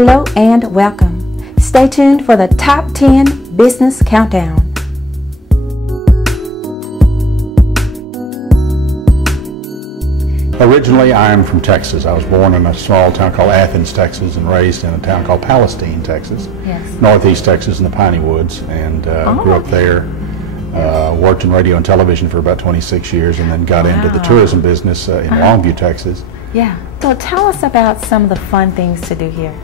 Hello and welcome. Stay tuned for the Top 10 Business Countdown. Originally, I am from Texas. I was born in a small town called Athens, Texas, and raised in a town called Palestine, Texas, northeast Texas in the Piney Woods, and grew up there. Worked in radio and television for about 26 years, and then got into the tourism business in Longview, Texas. Yeah. So tell us about some of the fun things to do here.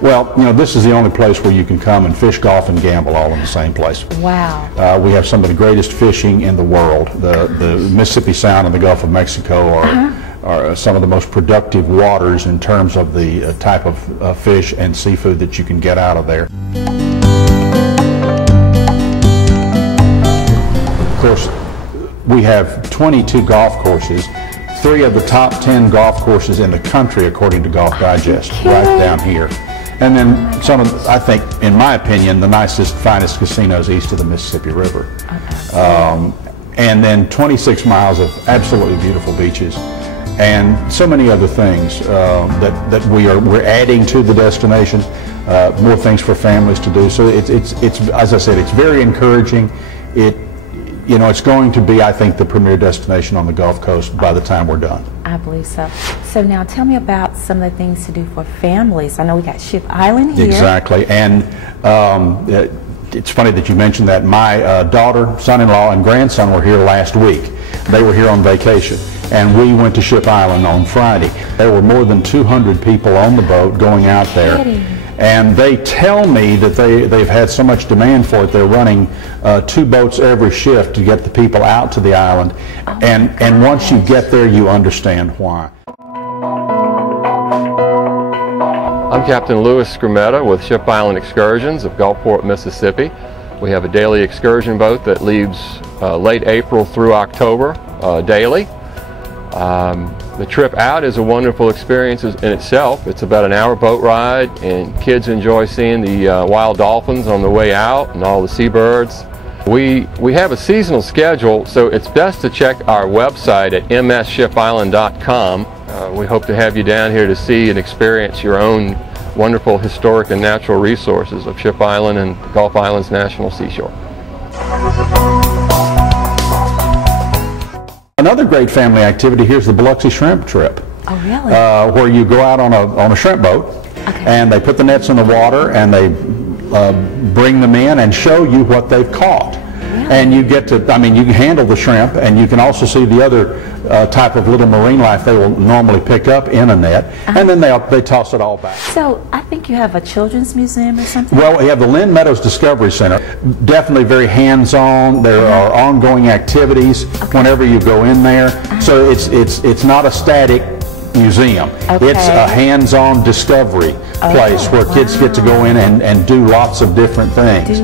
Well, you know, this is the only place where you can come and fish, golf, and gamble all in the same place. Wow. We have some of the greatest fishing in the world. The Mississippi Sound and the Gulf of Mexico are some of the most productive waters in terms of the type of fish and seafood that you can get out of there. Of course, we have 22 golf courses, 3 of the top 10 golf courses in the country according to Golf Digest, right down here. And then some of, I think, in my opinion, the nicest, finest casinos east of the Mississippi River. And then 26 miles of absolutely beautiful beaches, and so many other things that we're adding to the destination. More things for families to do. So it's as I said, it's very encouraging. You know, it's going to be, I think, the premier destination on the Gulf Coast by the time we're done. I believe so. So now tell me about some of the things to do for families. I know we got Ship Island here. Exactly. And it's funny that you mentioned that. My daughter, son-in-law, and grandson were here last week. They were here on vacation, and we went to Ship Island on Friday. There were more than 200 people on the boat going out there. And they tell me that they've had so much demand for it, they're running 2 boats every shift to get the people out to the island. And once you get there, you understand why. I'm Captain Louis Scrimetta with Ship Island Excursions of Gulfport, Mississippi. We have a daily excursion boat that leaves late April through October daily. The trip out is a wonderful experience in itself. It's about an hour boat ride, and kids enjoy seeing the wild dolphins on the way out and all the seabirds. We have a seasonal schedule, so it's best to check our website at mssshipisland.com. We hope to have you down here to see and experience your own wonderful historic and natural resources of Ship Island and Gulf Islands National Seashore. Another great family activity here is the Biloxi Shrimp Trip. Oh, really? Where you go out on a shrimp boat, and they put the nets in the water, and they bring them in and show you what they've caught. And you get to, I mean, you can handle the shrimp, and you can also see the other type of little marine life they will normally pick up in a net, and then they toss it all back. So I think you have a children's museum or something? Well, we have the Lynn Meadows Discovery Center. Definitely very hands-on. There are ongoing activities whenever you go in there. So it's not a static museum. It's a hands-on discovery place where kids get to go in and do lots of different things.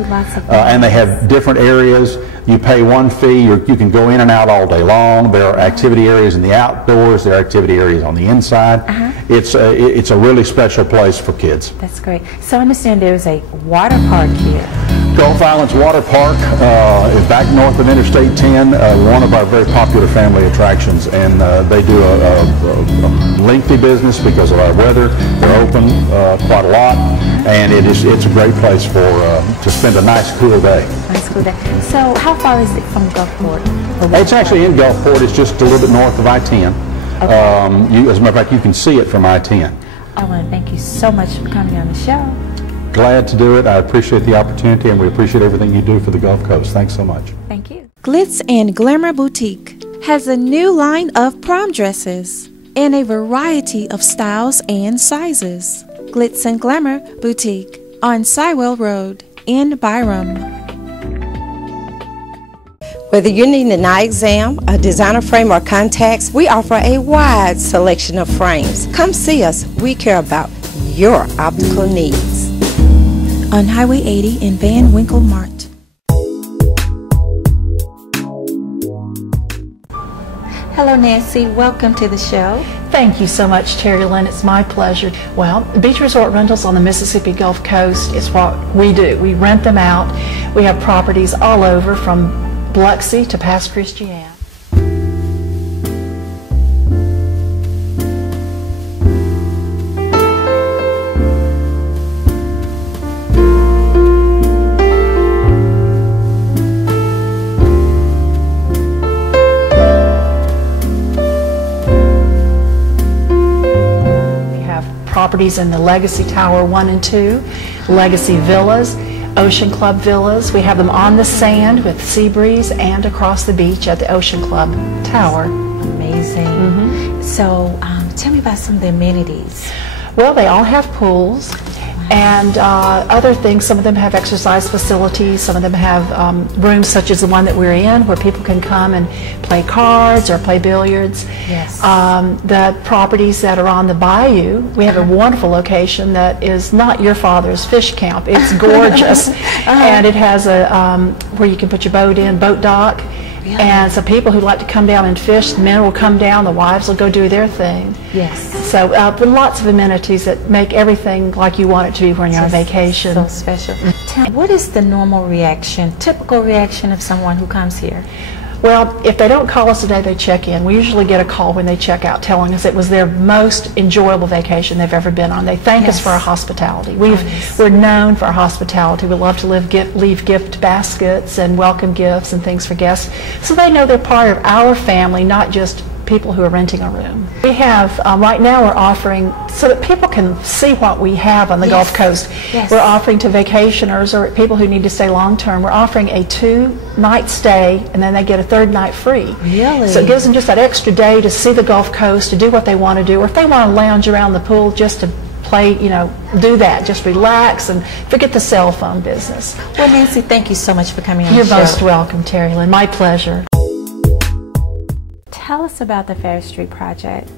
And they have different areas. You pay one fee. You can go in and out all day long. There are activity areas in the outdoors. There are activity areas on the inside. It's a really special place for kids. That's great. So I understand there's a water park here. Gulf Islands Water Park is back north of Interstate 10, one of our very popular family attractions, and they do a lengthy business because of our weather. They're open quite a lot, and it's a great place to spend a nice cool day. Nice cool day. So how far is it from Gulfport? It's actually in Gulfport. It's just a little bit north of I-10. As a matter of fact, you can see it from I-10. I want to thank you so much for coming on the show. Glad to do it. I appreciate the opportunity, and we appreciate everything you do for the Gulf Coast. Thanks so much. Thank you. Glitz and Glamour Boutique has a new line of prom dresses in a variety of styles and sizes. Glitz and Glamour Boutique on Sywell Road in Byram. Whether you're needing an eye exam, a designer frame, or contacts, we offer a wide selection of frames. Come see us. We care about your optical needs. On Highway 80 in Van Winkle Mart. Hello, Nancy. Welcome to the show. Thank you so much, Terri Lynn. It's my pleasure. Well, beach resort rentals on the Mississippi Gulf Coast is what we do. We rent them out. We have properties all over from Biloxi to Pass Christian. properties in the Legacy Tower 1 and 2, Legacy Villas, Ocean Club Villas. We have them on the sand with sea breeze and across the beach at the Ocean Club Tower. Amazing. So tell me about some of the amenities. Well, they all have pools and other things. Some of them have exercise facilities. Some of them have rooms such as the one that we're in where people can come and play cards or play billiards. Yes. The properties that are on the bayou, we have a wonderful location that is not your father's fish camp. It's gorgeous. And it has a where you can put your boat in, boat dock. Really? And so people who like to come down and fish, the men will come down, the wives will go do their thing. Yes. So lots of amenities that make everything like you want it to be when you're on vacation. So special. What is the normal reaction, typical reaction of someone who comes here? Well, if they don't call us the day they check in, we usually get a call when they check out telling us it was their most enjoyable vacation they've ever been on. They thank us for our hospitality. We're known for our hospitality. We love to leave gift baskets and welcome gifts and things for guests, so they know they're part of our family, not just people who are renting a room. We have, right now we're offering, so that people can see what we have on the Gulf Coast, we're offering to vacationers or people who need to stay long-term, we're offering a 2-night stay and then they get a 3rd night free. Really? So it gives them just that extra day to see the Gulf Coast, to do what they want to do, or if they want to lounge around the pool just to play, do that, just relax and forget the cell phone business. Well, Nancy, thank you so much for coming on You're the show. most welcome, Terri Lynn. My pleasure. Tell us about the Fair Street Project.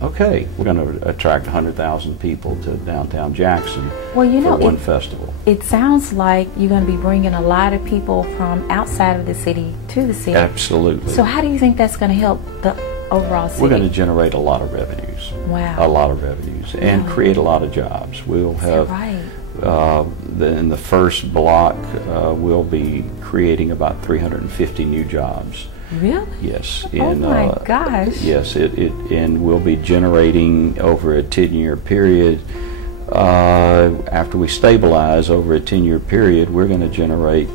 Okay, we're going to attract 100,000 people to downtown Jackson for one festival. It sounds like you're going to be bringing a lot of people from outside of the city to the city. Absolutely. So how do you think that's going to help the overall city? We're going to generate a lot of revenues. Wow. A lot of revenues, and create a lot of jobs. We'll have, in the first block, we'll be creating about 350 new jobs. Really? Yes. Oh my gosh. Yes, and we'll be generating over a 10-year period. After we stabilize over a 10-year period, we're going to generate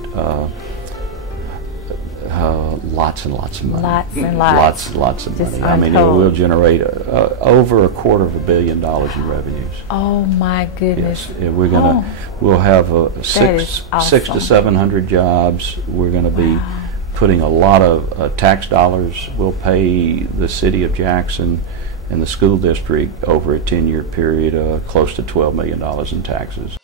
lots and lots of money. Lots and lots. Lots of money. I mean, it will generate over $250 million in revenues. Oh my goodness. Yes, we'll have 600 to 700 jobs. We're going to be putting a lot of tax dollars. We'll pay the city of Jackson and the school district over a 10-year period close to $12 million in taxes.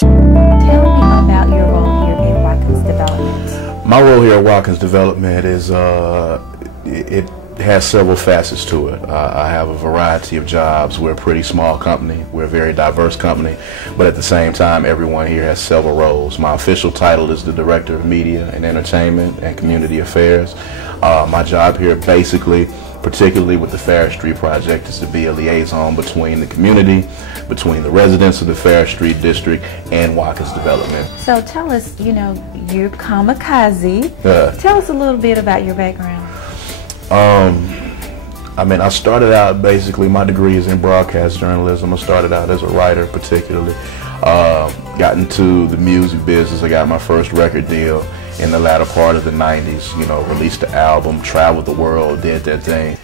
Tell me about your role here in Watkins Development. My role here at Watkins Development is it has several facets to it. I have a variety of jobs. We're a pretty small company. We're a very diverse company, but at the same time, everyone here has several roles. My official title is the Director of Media and Entertainment and Community Affairs. My job here basically, particularly with the Fair Street Project, is to be a liaison between the community, between the residents of the Fair Street District and Watkins Development. So tell us, you're kamikaze. Tell us a little bit about your background. I started out basically, my degree is in broadcast journalism. I started out as a writer particularly. Got into the music business. I got my first record deal in the latter part of the 90s, released the album, traveled the world, did that thing.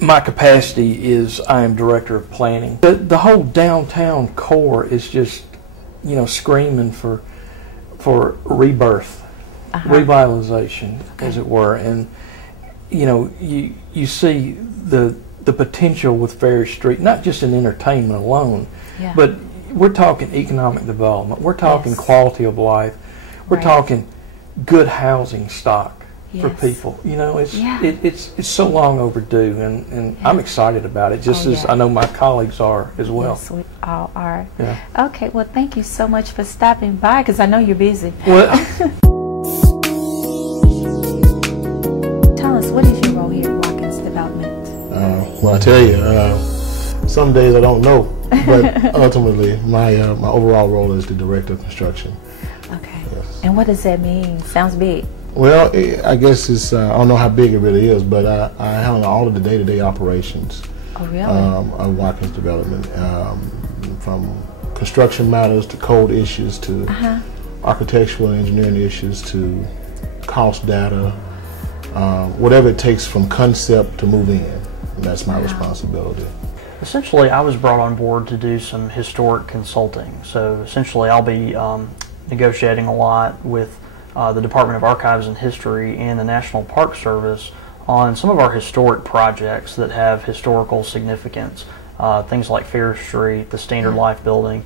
My capacity is I am director of planning. The whole downtown core is just, screaming for rebirth, revitalization, as it were. And you see the potential with Fair Street, not just in entertainment alone, but we're talking economic development. We're talking quality of life. We're talking good housing stock for people. It's so long overdue, and I'm excited about it, just as I know my colleagues are as well. Yes, we all are. Yeah. Okay, well, thank you so much for stopping by, because I know you're busy. Well, tell us, what is your role here at Watkins Development? Well, I tell you, some days I don't know, but ultimately my overall role is the Director of Construction. Okay. Yes. And what does that mean? Sounds big. Well, I guess it's, I don't know how big it really is, but I handle all of the day-to-day operations of Watkins Development, from construction matters to code issues to architectural and engineering issues to cost data, whatever it takes from concept to move in. And that's my responsibility. Essentially, I was brought on board to do some historic consulting. So essentially, I'll be negotiating a lot with the Department of Archives and History and the National Park Service on some of our historic projects that have historical significance. Things like Fair Street, the Standard Life Building.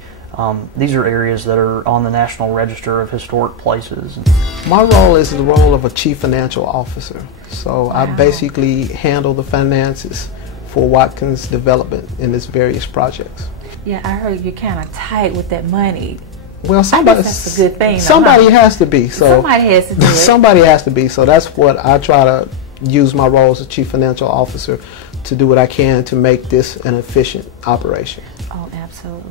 These are areas that are on the National Register of Historic Places. My role is the role of a Chief Financial Officer. So I basically handle the finances for Watkins development in its various projects. Yeah, I heard you're kind of tight with that money. Well, somebody, that's a good thing. Somebody has to be. So somebody has to do it. Somebody has to be. So that's what I try to use my role as a Chief Financial Officer to do what I can to make this an efficient operation. Oh, absolutely.